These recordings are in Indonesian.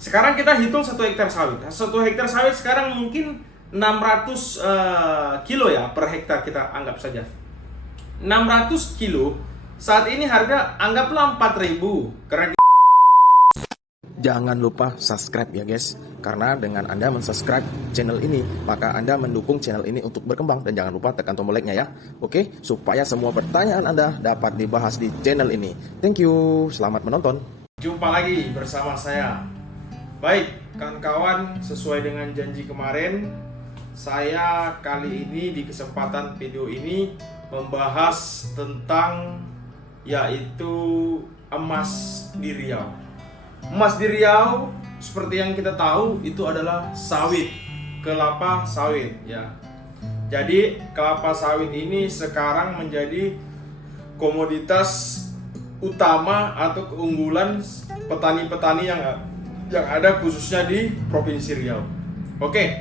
Sekarang kita hitung 1 hektar sawit. 1 hektar sawit sekarang mungkin 600 kilo ya per hektar, kita anggap saja. 600 kilo saat ini harga anggaplah 4.000. Karena Jangan lupa subscribe ya guys, karena dengan Anda mensubscribe channel ini, maka Anda mendukung channel ini untuk berkembang. Dan jangan lupa tekan tombol like-nya ya, oke? Supaya semua pertanyaan Anda dapat dibahas di channel ini. Thank you, selamat menonton. jumpa lagi bersama saya. Baik, kawan-kawan, sesuai dengan janji kemarin, saya kali ini di kesempatan video ini membahas tentang yaitu emas di Riau. Emas di Riau seperti yang kita tahu itu adalah sawit, kelapa sawit ya. Jadi kelapa sawit ini sekarang menjadi komoditas utama atau keunggulan petani-petani yang ada khususnya di Provinsi Riau. Oke,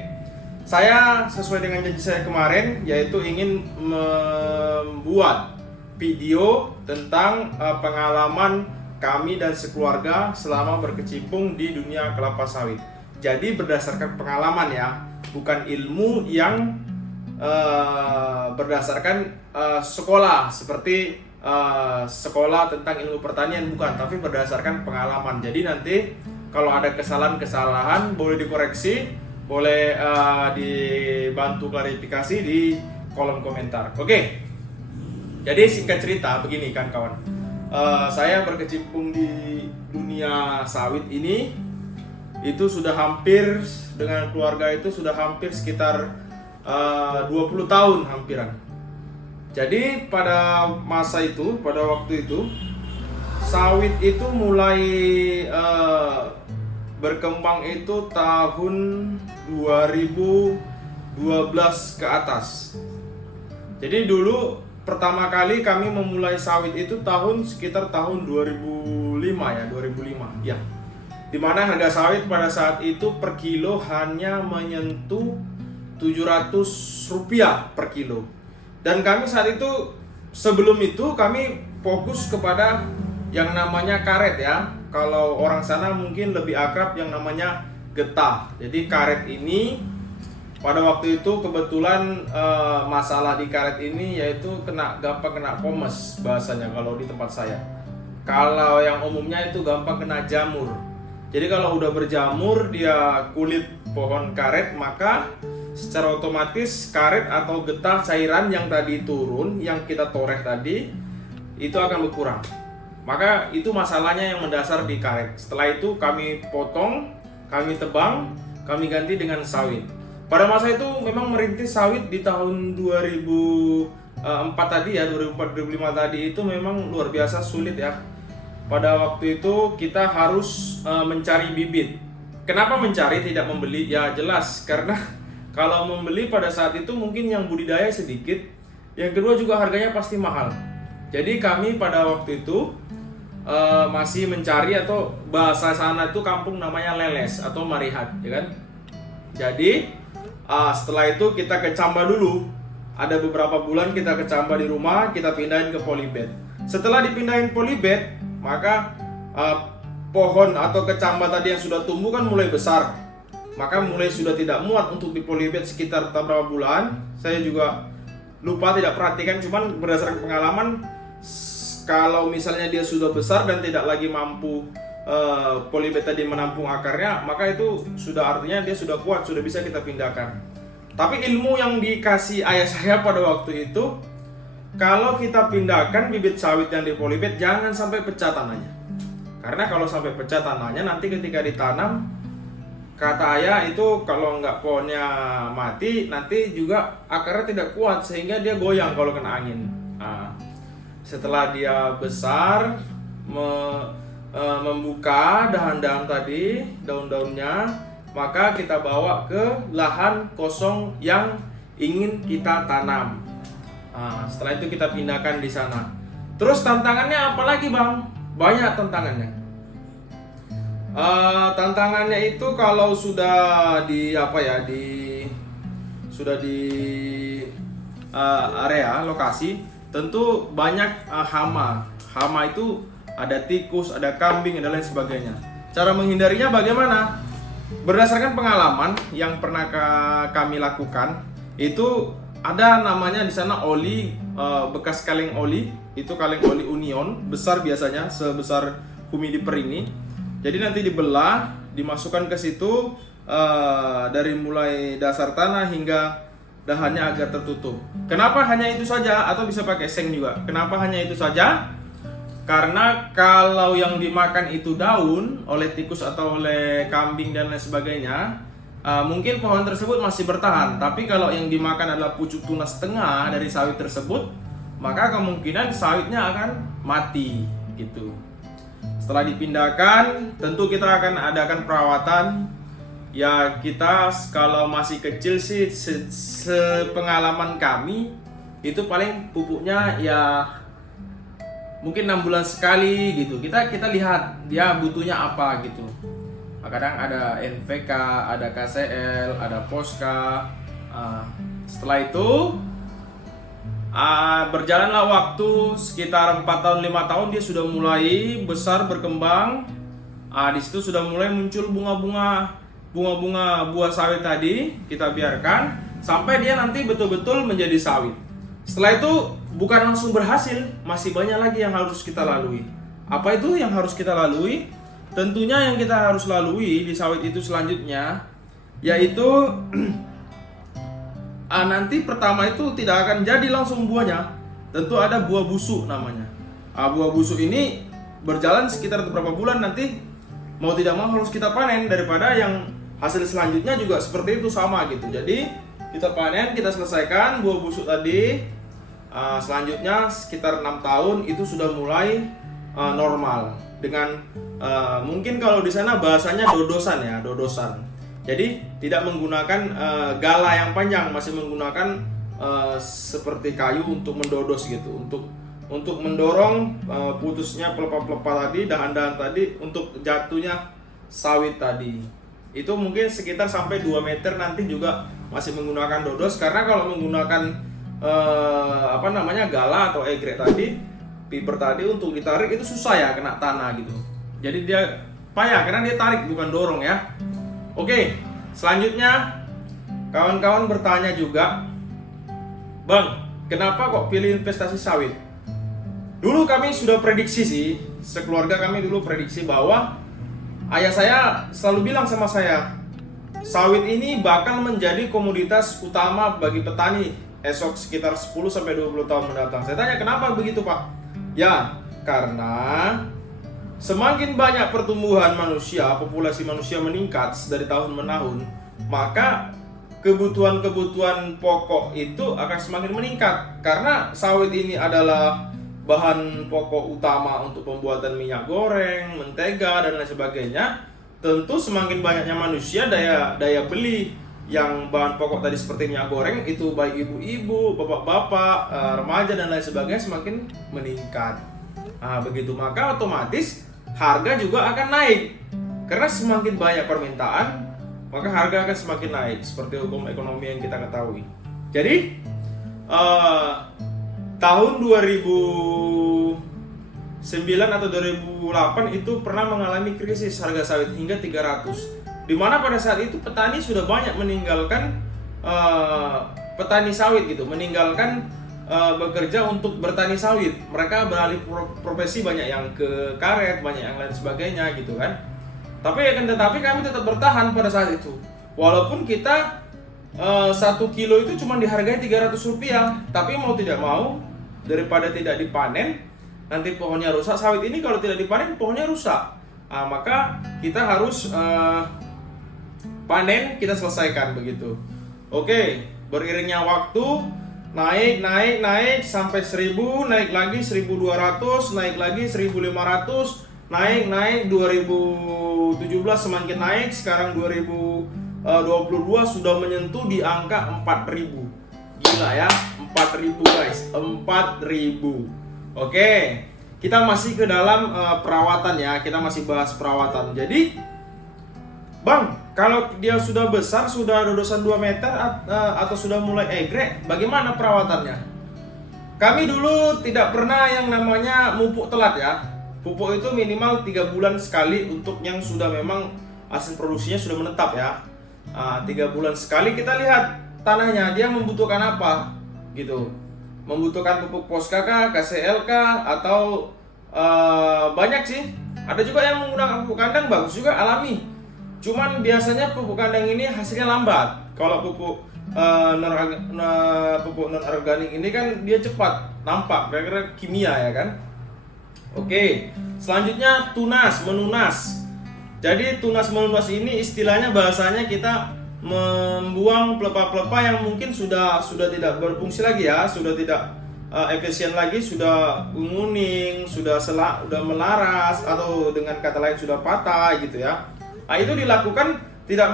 saya sesuai dengan janji saya kemarin, yaitu ingin membuat video tentang pengalaman kami dan sekeluarga selama berkecimpung di dunia kelapa sawit. Jadi berdasarkan pengalaman ya, bukan ilmu yang berdasarkan sekolah seperti sekolah tentang ilmu pertanian, bukan, tapi berdasarkan pengalaman. Jadi nanti kalau ada kesalahan-kesalahan boleh dikoreksi, boleh dibantu klarifikasi di kolom komentar. Oke. Jadi singkat cerita begini kan kawan. Saya berkecimpung di dunia sawit ini itu sudah hampir, dengan keluarga itu sudah hampir sekitar 20 tahun hampiran. Jadi pada masa itu, pada waktu itu sawit itu mulai berkembang itu tahun 2012 ke atas. Jadi dulu pertama kali kami memulai sawit itu sekitar tahun 2005 ya, 2005 ya. Dimana harga sawit pada saat itu per kilo hanya menyentuh 700 rupiah per kilo. Dan kami saat itu, sebelum itu kami fokus kepada yang namanya karet ya. Kalau orang sana mungkin lebih akrab yang namanya getah. Jadi karet ini pada waktu itu kebetulan masalah di karet ini yaitu gampang kena komes bahasanya kalau di tempat saya. Kalau yang umumnya itu gampang kena jamur. Jadi kalau udah berjamur dia kulit pohon karet, maka secara otomatis karet atau getah cairan yang tadi turun, yang kita toreh tadi, itu akan berkurang. Maka itu masalahnya yang mendasar di karet. Setelah itu kami potong, kami tebang, kami ganti dengan sawit. Pada masa itu memang merintis sawit di tahun 2004 tadi ya, 2004-2005 tadi itu memang luar biasa sulit ya. Pada waktu itu kita harus mencari bibit. Kenapa mencari, tidak membeli? Ya jelas, karena kalau membeli pada saat itu mungkin yang budidaya sedikit. Yang kedua juga harganya pasti mahal. Jadi kami pada waktu itu masih mencari, atau bahasa sana itu kampung namanya leles atau marihat ya kan. Jadi setelah itu kita kecambah dulu. Ada beberapa bulan kita kecambah di rumah, kita pindahin ke polybed. Setelah dipindahin polybed, maka pohon atau kecambah tadi yang sudah tumbuh kan mulai besar. Maka mulai sudah tidak muat untuk di polybed sekitar beberapa bulan. Saya juga lupa, tidak perhatikan, cuman berdasarkan pengalaman, kalau misalnya dia sudah besar dan tidak lagi mampu polybed tadi menampung akarnya, maka itu sudah artinya dia sudah kuat, sudah bisa kita pindahkan. Tapi ilmu yang dikasih ayah saya pada waktu itu, kalau kita pindahkan bibit sawit yang di polybed jangan sampai pecah tanahnya. Karena kalau sampai pecah tanahnya, nanti ketika ditanam, kata ayah itu kalau nggak pohonnya mati, nanti juga akarnya tidak kuat sehingga dia goyang kalau kena angin. Nah, setelah dia besar, membuka dahan-dahan tadi, daun-daunnya, maka kita bawa ke lahan kosong yang ingin kita tanam. Nah, setelah itu kita pindahkan di sana. Terus tantangannya apa lagi bang? Banyak tantangannya. Tantangannya itu kalau sudah di area lokasi, tentu banyak hama. Hama itu ada tikus, ada kambing, dan lain sebagainya. Cara menghindarinya bagaimana? Berdasarkan pengalaman yang pernah kami lakukan, itu ada namanya di sana oli bekas kaleng oli, itu kaleng oli Union, besar biasanya sebesar humidifier ini. Jadi nanti dibelah, dimasukkan ke situ dari mulai dasar tanah hingga dahannya agar tertutup. Kenapa hanya itu saja atau bisa pakai seng juga? Kenapa hanya itu saja? Karena kalau yang dimakan itu daun oleh tikus atau oleh kambing dan lain sebagainya, mungkin pohon tersebut masih bertahan. Tapi kalau yang dimakan adalah pucuk tunas setengah dari sawit tersebut, maka kemungkinan sawitnya akan mati gitu. Setelah dipindahkan, tentu kita akan adakan perawatan. Ya kita kalau masih kecil sih, sepengalaman kami itu paling pupuknya ya mungkin 6 bulan sekali gitu. Kita lihat dia butuhnya apa gitu. Kadang ada NPK, ada KCL, ada Posca. Setelah itu berjalanlah waktu sekitar 4 tahun 5 tahun, dia sudah mulai besar berkembang. Di situ sudah mulai muncul bunga-bunga buah sawit tadi. Kita biarkan sampai dia nanti betul-betul menjadi sawit. Setelah itu bukan langsung berhasil, masih banyak lagi yang harus kita lalui. Apa itu yang harus kita lalui? Tentunya yang kita harus lalui di sawit itu selanjutnya, yaitu nanti pertama itu tidak akan jadi langsung buahnya. Tentu ada buah busuk namanya. Buah busuk ini berjalan sekitar beberapa bulan, nanti mau tidak mau harus kita panen, daripada yang hasil selanjutnya juga seperti itu sama gitu. Jadi kita panen, kita selesaikan buah busuk tadi. Selanjutnya sekitar 6 tahun itu sudah mulai normal dengan mungkin kalau di sana bahasanya dodosan ya, dodosan. Jadi tidak menggunakan gala yang panjang, masih menggunakan seperti kayu untuk mendodos gitu, untuk mendorong putusnya pelepah-pelepah tadi, dahan-dahan tadi, untuk jatuhnya sawit tadi. Itu mungkin sekitar sampai 2 meter nanti juga masih menggunakan dodos, karena kalau menggunakan gala atau egrek tadi, piper tadi, untuk ditarik itu susah ya, kena tanah gitu. Jadi dia payah karena dia tarik bukan dorong ya. Oke, selanjutnya kawan-kawan bertanya juga, Bang, kenapa kok pilih investasi sawit? Dulu kami sudah prediksi sih, sekeluarga kami dulu prediksi bahwa ayah saya selalu bilang sama saya, sawit ini bakal menjadi komoditas utama bagi petani esok sekitar 10-20 tahun mendatang. Saya tanya, kenapa begitu Pak? Ya, karena semakin banyak pertumbuhan manusia, populasi manusia meningkat dari tahun ke tahun, maka kebutuhan-kebutuhan pokok itu akan semakin meningkat. Karena sawit ini adalah bahan pokok utama untuk pembuatan minyak goreng, mentega, dan lain sebagainya. Tentu semakin banyaknya manusia, daya beli yang bahan pokok tadi seperti minyak goreng itu, baik ibu-ibu, bapak-bapak, remaja dan lain sebagainya, semakin meningkat. Begitu, maka otomatis harga juga akan naik. Karena semakin banyak permintaan, maka harga akan semakin naik, seperti hukum ekonomi yang kita ketahui. Jadi tahun 2009 atau 2008 itu pernah mengalami krisis harga sawit hingga 300, di mana pada saat itu petani sudah banyak meninggalkan petani sawit gitu, meninggalkan bekerja untuk bertani sawit. Mereka beralih profesi, banyak yang ke karet, banyak yang lain sebagainya gitu kan. Tetapi kami tetap bertahan pada saat itu. Walaupun kita 1 kilo itu cuma dihargai Rp300, tapi mau tidak mau, daripada tidak dipanen nanti pohonnya rusak. Sawit ini kalau tidak dipanen pohonnya rusak. Maka kita harus panen, kita selesaikan begitu. Oke, beriringnya waktu naik sampai 1000, naik lagi 1200, naik lagi 1500, naik 2017 semakin naik, sekarang 2022 sudah menyentuh di angka 4000. Gila ya, 4000 guys, 4000. Oke, kita masih ke dalam perawatan ya, kita masih bahas perawatan. Jadi Bang, kalau dia sudah besar, sudah dodosan 2 meter atau sudah mulai egrek, bagaimana perawatannya? Kami dulu tidak pernah yang namanya mupuk telat ya. pupuk itu minimal 3 bulan sekali untuk yang sudah memang hasil produksinya sudah menetap ya. 3 bulan sekali kita lihat tanahnya dia membutuhkan apa gitu. Membutuhkan pupuk Posca kah, KCL kah, atau banyak sih. Ada juga yang menggunakan pupuk kandang bagus juga alami. Cuman biasanya pupuk kandang ini hasilnya lambat. Kalau pupuk non organik ini kan dia cepat nampak, kira-kira kimia ya kan. Oke, selanjutnya tunas menunas. Jadi tunas menunas ini istilahnya bahasanya kita membuang pelepah-pelepah yang mungkin sudah tidak berfungsi lagi ya, sudah tidak efisien lagi, sudah menguning, sudah melaras, atau dengan kata lain sudah patah gitu ya. Nah, itu dilakukan tidak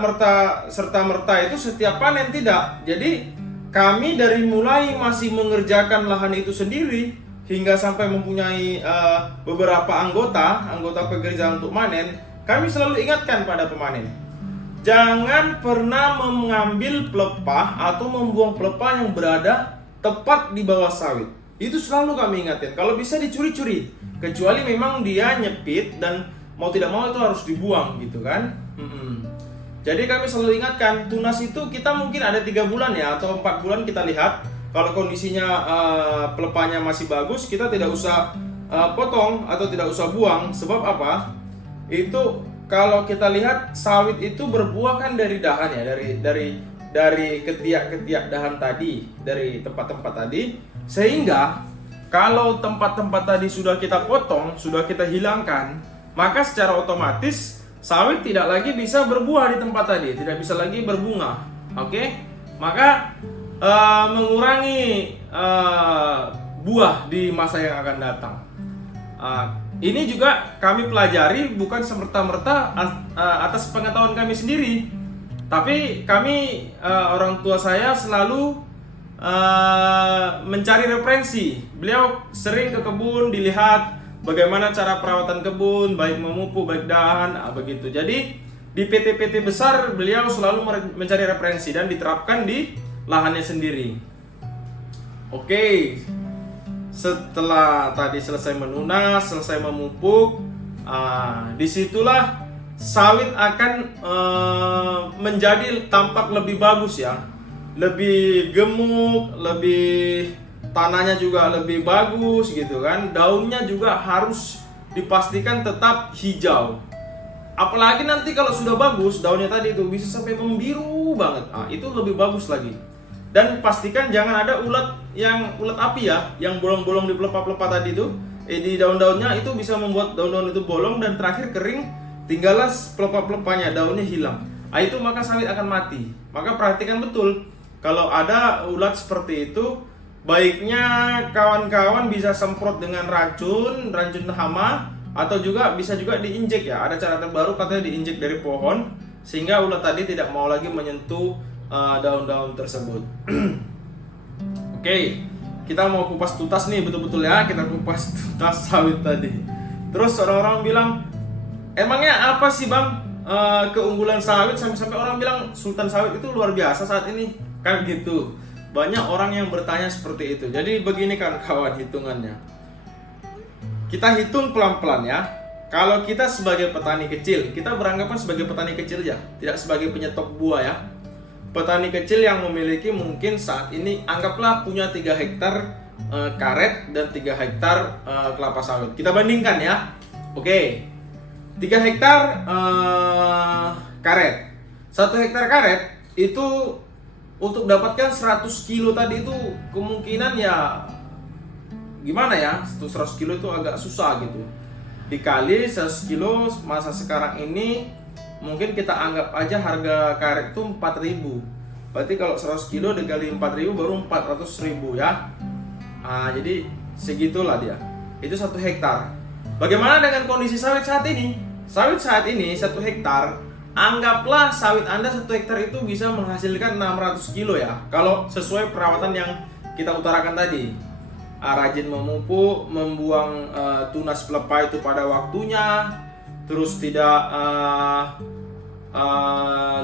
serta-merta itu setiap panen, tidak. Jadi kami dari mulai masih mengerjakan lahan itu sendiri hingga sampai mempunyai beberapa anggota pekerja untuk manen, kami selalu ingatkan pada pemanen, jangan pernah mengambil pelepah atau membuang pelepah yang berada tepat di bawah sawit. Itu selalu kami ingatkan. Kalau bisa dicuri-curi, kecuali memang dia nyepit dan mau tidak mau itu harus dibuang gitu kan. Jadi kami selalu ingatkan, tunas itu kita mungkin ada 3 bulan ya atau 4 bulan kita lihat. Kalau kondisinya pelepahnya masih bagus, kita tidak usah potong atau tidak usah buang. Sebab apa? Itu kalau kita lihat sawit itu berbuah kan dari dahan ya, dari ketiak-ketiak dahan tadi, dari tempat-tempat tadi. Sehingga kalau tempat-tempat tadi sudah kita potong, sudah kita hilangkan, maka secara otomatis sawit tidak lagi bisa berbuah di tempat tadi, tidak bisa lagi berbunga. Oke? Maka mengurangi buah di masa yang akan datang. Ini juga kami pelajari bukan semerta-merta atas pengetahuan kami sendiri, tapi kami orang tua saya selalu mencari referensi. Beliau sering ke kebun dilihat bagaimana cara perawatan kebun, baik memupuk, baik dahan, begitu. Jadi di PT-PT besar beliau selalu mencari referensi dan diterapkan di lahannya sendiri. Oke. Setelah tadi selesai menunas, selesai memupuk, disitulah sawit akan menjadi tampak lebih bagus ya, lebih gemuk, lebih tanahnya juga lebih bagus gitu kan. Daunnya juga harus dipastikan tetap hijau. Apalagi nanti kalau sudah bagus daunnya tadi itu bisa sampai membiru banget, itu lebih bagus lagi. Dan pastikan jangan ada ulat api ya, yang bolong-bolong di pelepah-pelepah tadi itu, di daun-daunnya itu bisa membuat daun-daun itu bolong dan terakhir kering, tinggallah pelepah-pelepahnya, daunnya hilang. Itu maka sawit akan mati. Maka perhatikan betul, kalau ada ulat seperti itu, baiknya kawan-kawan bisa semprot dengan racun hama, atau juga bisa juga diinjek ya. Ada cara terbaru katanya diinjek dari pohon, sehingga ulat tadi tidak mau lagi menyentuh daun-daun tersebut. Oke, kita mau kupas tuntas nih betul-betul ya, kita kupas tuntas sawit tadi. Terus orang-orang bilang, emangnya apa sih bang keunggulan sawit sampai orang bilang sultan sawit itu luar biasa saat ini kan gitu. Banyak orang yang bertanya seperti itu. Jadi begini kan kawan hitungannya. Kita hitung pelan-pelan ya. Kalau kita sebagai petani kecil, kita beranggapan sebagai petani kecil ya, tidak sebagai penyetop buah ya. Petani kecil yang memiliki mungkin saat ini anggaplah punya 3 hektar karet dan 3 hektar kelapa sawit. Kita bandingkan ya. Oke. 3 hektar karet. 1 hektar karet itu untuk dapatkan 100 kilo tadi itu kemungkinan ya gimana ya? 100 kilo itu agak susah gitu. Dikali 100 kilo masa sekarang ini mungkin kita anggap aja harga karet itu 4.000. Berarti kalau 100 kilo dikali 4.000 baru 400.000 ya. Jadi segitulah dia. Itu 1 hektar. Bagaimana dengan kondisi sawit saat ini? Sawit saat ini 1 hektar, anggaplah sawit Anda 1 hektar itu bisa menghasilkan 600 kilo ya. Kalau sesuai perawatan yang kita utarakan tadi. Rajin memupuk, membuang tunas pelepah itu pada waktunya, terus tidak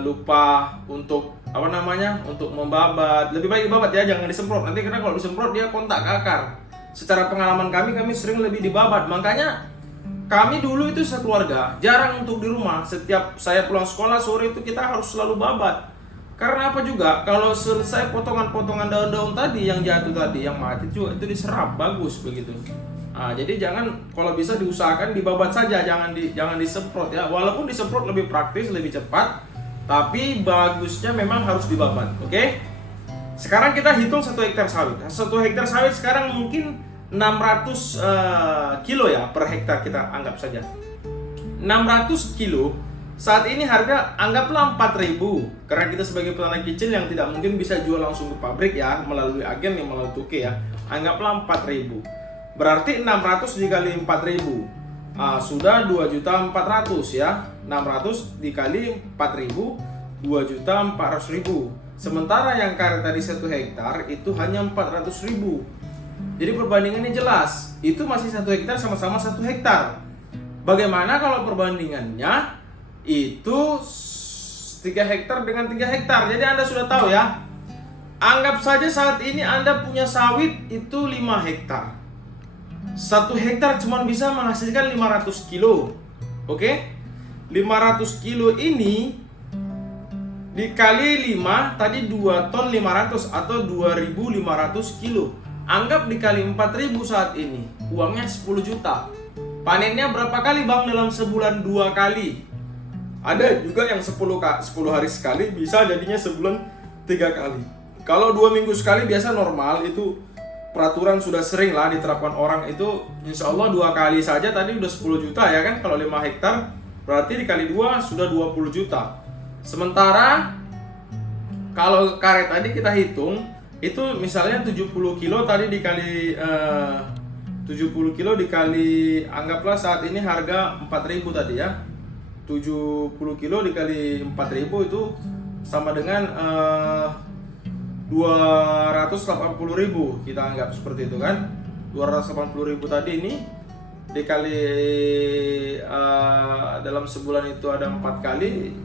lupa untuk untuk membabat. Lebih baik dibabat ya, jangan disemprot. Nanti karena kalau disemprot dia kontak ke akar. Secara pengalaman kami sering lebih dibabat. Makanya kami dulu itu sekeluarga jarang untuk di rumah. Setiap saya pulang sekolah sore itu kita harus selalu babat. Karena apa juga, kalau selesai potongan-potongan daun-daun tadi yang jatuh tadi, yang mati juga itu diserap bagus begitu. Nah, jadi jangan, kalau bisa diusahakan dibabat saja, jangan disemprot ya. Walaupun disemprot lebih praktis, lebih cepat, tapi bagusnya memang harus dibabat. Oke? Sekarang kita hitung 1 hektar sawit. 1 hektar sawit sekarang mungkin 600 kilo ya per hektar, kita anggap saja 600 kilo. Saat ini harga anggaplah 4.000, karena kita sebagai petani kecil yang tidak mungkin bisa jual langsung ke pabrik ya, melalui agen yang melalui tuke ya. Anggaplah 4.000. Berarti 600 dikali 4.000. Sudah 2.400.000 ya. 600 dikali 4.000, 2.400.000. Sementara yang karet tadi 1 hektar itu hanya 400.000. Jadi perbandingannya jelas. Itu masih 1 hektar sama-sama 1 hektar. Bagaimana kalau perbandingannya itu 3 hektar dengan 3 hektar? Jadi Anda sudah tahu ya. Anggap saja saat ini Anda punya sawit itu 5 hektar. 1 hektar cuma bisa menghasilkan 500 kilo. Oke? 500 kilo ini dikali 5 tadi 2 ton 500 atau 2.500 kilo. Anggap dikali 4.000 saat ini. Uangnya 10 juta. Panennya berapa kali Bang dalam sebulan? 2 kali. Ada juga yang 10 hari sekali, bisa jadinya sebulan 3 kali. Kalau 2 minggu sekali biasa normal, itu peraturan sudah sering lah diterapkan orang itu. Insya Allah 2 kali saja tadi udah 10 juta ya kan. Kalau 5 hektar berarti dikali 2 sudah 20 juta. Sementara kalau karet tadi kita hitung, itu misalnya 70 kilo tadi dikali 70 kilo dikali, anggaplah saat ini harga 4.000 tadi ya. 70 kilo dikali 4.000 itu sama dengan 280.000, kita anggap seperti itu kan. 280.000 tadi ini dikali dalam sebulan itu ada 4 kali,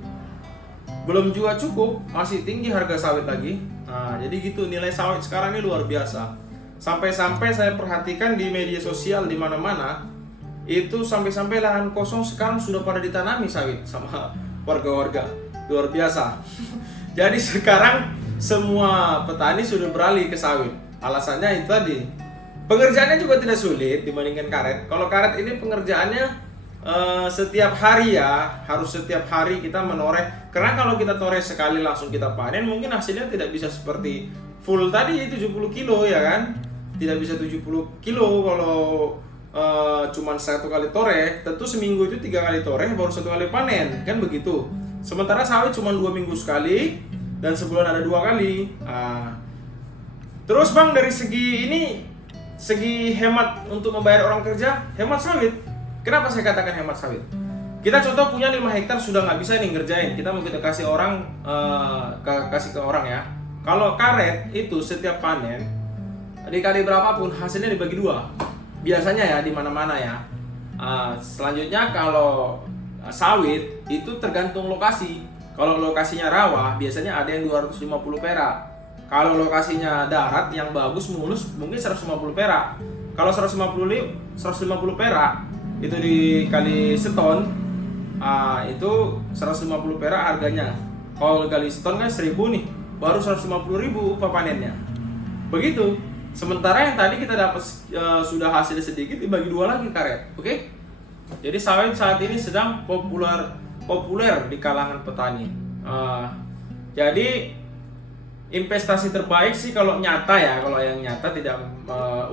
belum juga cukup, masih tinggi harga sawit lagi. Nah, jadi gitu, nilai sawit sekarang ini luar biasa. Sampai-sampai saya perhatikan di media sosial di mana-mana itu sampai-sampai lahan kosong sekarang sudah pada ditanami sawit sama warga-warga. Luar biasa. Jadi sekarang semua petani sudah beralih ke sawit. Alasannya itu tadi. Pengerjaannya juga tidak sulit dibandingkan karet. Kalau karet ini pengerjaannya setiap hari ya, harus setiap hari kita menoreh. Karena kalau kita toreh sekali langsung kita panen, mungkin hasilnya tidak bisa seperti full tadi 70 kilo ya kan. Tidak bisa 70 kilo kalau cuman 1 kali toreh. Tentu seminggu itu 3 kali toreh baru 1 kali panen, kan begitu. Sementara sawit cuma 2 minggu sekali dan sebulan ada 2 kali. Terus Bang, dari segi hemat untuk membayar orang kerja, hemat sawit. Kenapa saya katakan hemat sawit? Kita contoh punya 5 hektar sudah nggak bisa nih ngerjain, kita mau kita kasih orang, kasih ke orang ya. Kalau karet itu setiap panen dikali berapapun hasilnya dibagi 2 biasanya ya, di mana-mana ya. Selanjutnya kalau sawit itu tergantung lokasi. Kalau lokasinya rawa biasanya ada yang 250 perak. Kalau lokasinya darat yang bagus mulus mungkin 150 perak. Kalau 150 perak itu dikali seton, itu 150 perak harganya. Kalau dikali seton kan 1.000 nih, baru 150.000 upah panennya. Begitu. Sementara yang tadi kita dapat sudah hasil sedikit dibagi 2 lagi karet. Oke? Jadi sawit saat ini sedang populer di kalangan petani. Jadi investasi terbaik sih kalau nyata ya, kalau yang nyata tidak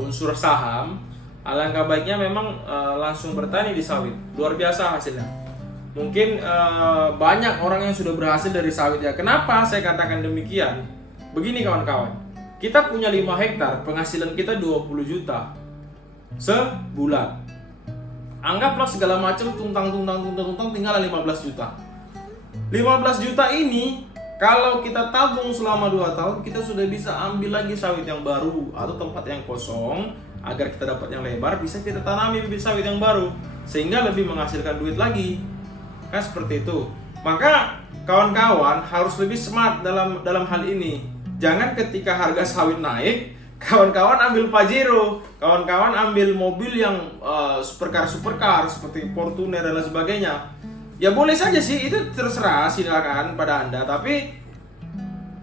unsur saham, alangkah baiknya memang langsung bertani di sawit. Luar biasa hasilnya. Mungkin banyak orang yang sudah berhasil dari sawit ya. Kenapa saya katakan demikian? Begini kawan-kawan, kita punya 5 hektar, penghasilan kita 20 juta sebulan. Anggaplah segala macam tungtang tinggal 15 juta. 15 juta ini kalau kita tabung selama 2 tahun, kita sudah bisa ambil lagi sawit yang baru atau tempat yang kosong. Agar kita dapat yang lebar, bisa kita tanami bibit sawit yang baru sehingga lebih menghasilkan duit lagi. Kan seperti itu. Maka kawan-kawan harus lebih smart dalam hal ini. Jangan ketika harga sawit naik, kawan-kawan ambil Pajero, kawan-kawan ambil mobil yang supercar seperti Fortuner dan lain sebagainya. Ya boleh saja sih, itu terserah, silakan pada Anda. Tapi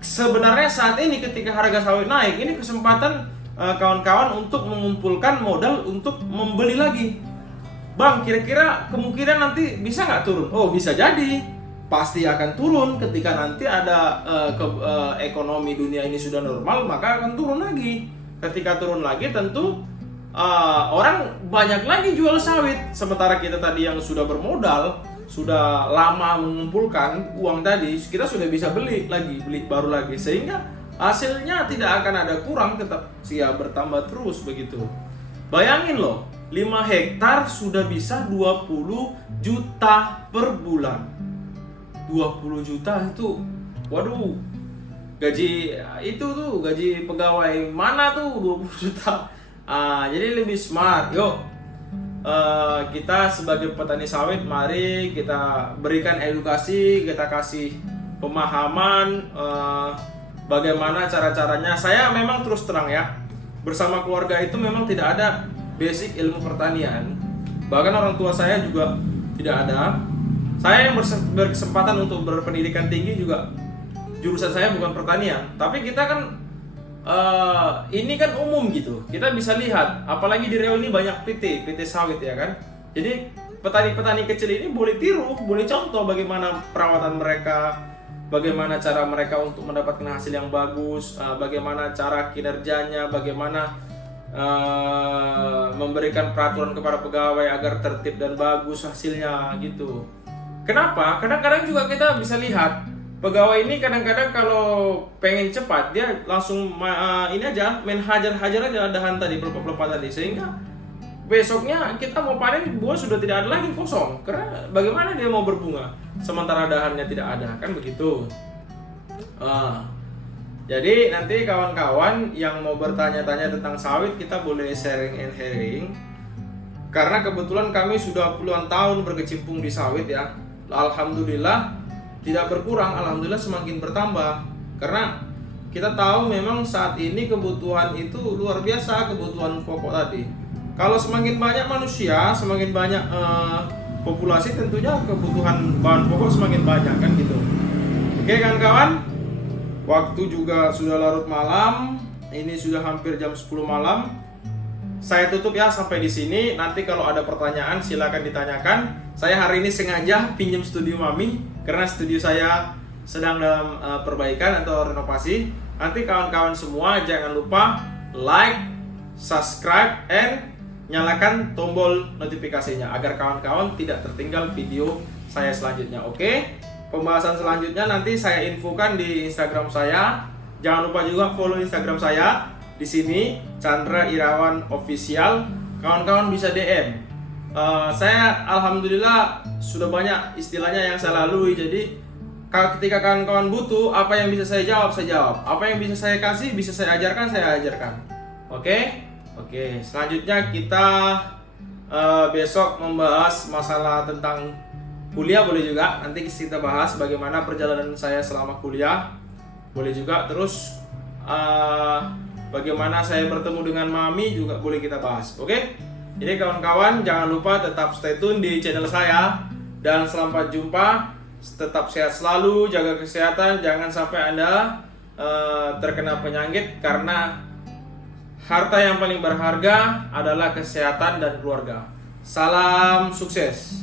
sebenarnya saat ini ketika harga sawit naik, ini kesempatan kawan-kawan untuk mengumpulkan modal untuk membeli lagi. Bang, kira-kira kemungkinan nanti bisa nggak turun? Oh, bisa jadi, pasti akan turun ketika nanti ada ekonomi dunia ini sudah normal, maka akan turun lagi. Ketika turun lagi tentu orang banyak lagi jual sawit, sementara kita tadi yang sudah bermodal, sudah lama mengumpulkan uang tadi, kita sudah bisa beli baru lagi, sehingga hasilnya tidak akan ada kurang, tetap bertambah terus begitu. Bayangin loh, 5 hektar sudah bisa 20 juta per bulan. 20 juta itu, waduh, gaji pegawai mana tuh 20 juta. Jadi lebih smart. Yuk, kita sebagai petani sawit, mari kita berikan edukasi, kita kasih pemahaman bagaimana cara-caranya. Saya memang terus terang ya, bersama keluarga itu memang tidak ada basic ilmu pertanian. Bahkan orang tua saya juga tidak ada. Saya yang berkesempatan untuk berpendidikan tinggi juga, jurusan saya bukan pertanian. Tapi kita kan ini kan umum gitu. Kita bisa lihat, apalagi di Riau ini banyak PT sawit ya kan. Jadi petani-petani kecil ini boleh tiru, boleh contoh bagaimana perawatan mereka, bagaimana cara mereka untuk mendapatkan hasil yang bagus, bagaimana cara kinerjanya, bagaimana memberikan peraturan kepada pegawai agar tertib dan bagus hasilnya gitu. Kenapa? Kadang-kadang juga kita bisa lihat pegawai ini kadang-kadang kalau pengen cepat dia langsung ini aja main hajar-hajar aja dahan tadi, pelepah-pelepah tadi, sehingga besoknya kita mau panen buah sudah tidak ada lagi, kosong. Karena bagaimana dia mau berbunga sementara dahannya tidak ada, kan begitu. Jadi nanti kawan-kawan yang mau bertanya-tanya tentang sawit, kita boleh sharing and sharing. Karena kebetulan kami sudah puluhan tahun berkecimpung di sawit ya. Alhamdulillah tidak berkurang, alhamdulillah semakin bertambah. Karena kita tahu memang saat ini kebutuhan itu luar biasa, kebutuhan pokok tadi. Kalau semakin banyak manusia, semakin banyak populasi, tentunya kebutuhan bahan pokok semakin banyak kan gitu. Oke kawan-kawan, waktu juga sudah larut malam. Ini sudah hampir jam 10 malam. Saya tutup ya sampai di sini. Nanti kalau ada pertanyaan silakan ditanyakan. Saya hari ini sengaja pinjam studio Mami karena studio saya sedang dalam perbaikan atau renovasi. Nanti kawan-kawan semua jangan lupa like, subscribe, and nyalakan tombol notifikasinya agar kawan-kawan tidak tertinggal video saya selanjutnya. Oke? Pembahasan selanjutnya nanti saya infokan di Instagram saya. Jangan lupa juga follow Instagram saya. Di sini Chandra Irawan Official. Kawan-kawan bisa DM. Saya alhamdulillah sudah banyak istilahnya yang saya lalui. Jadi ketika kawan-kawan butuh apa yang bisa saya jawab, saya jawab. Apa yang bisa saya kasih, bisa saya ajarkan, saya ajarkan. Oke? Oke. Selanjutnya kita besok membahas masalah tentang kuliah, boleh juga. Nanti kita bahas bagaimana perjalanan saya selama kuliah. Boleh juga. Terus bagaimana saya bertemu dengan Mami juga boleh kita bahas. Oke? Jadi kawan-kawan jangan lupa tetap stay tune di channel saya. Dan selamat jumpa. Tetap sehat selalu, jaga kesehatan. Jangan sampai Anda terkena penyakit, karena harta yang paling berharga adalah kesehatan dan keluarga. Salam sukses.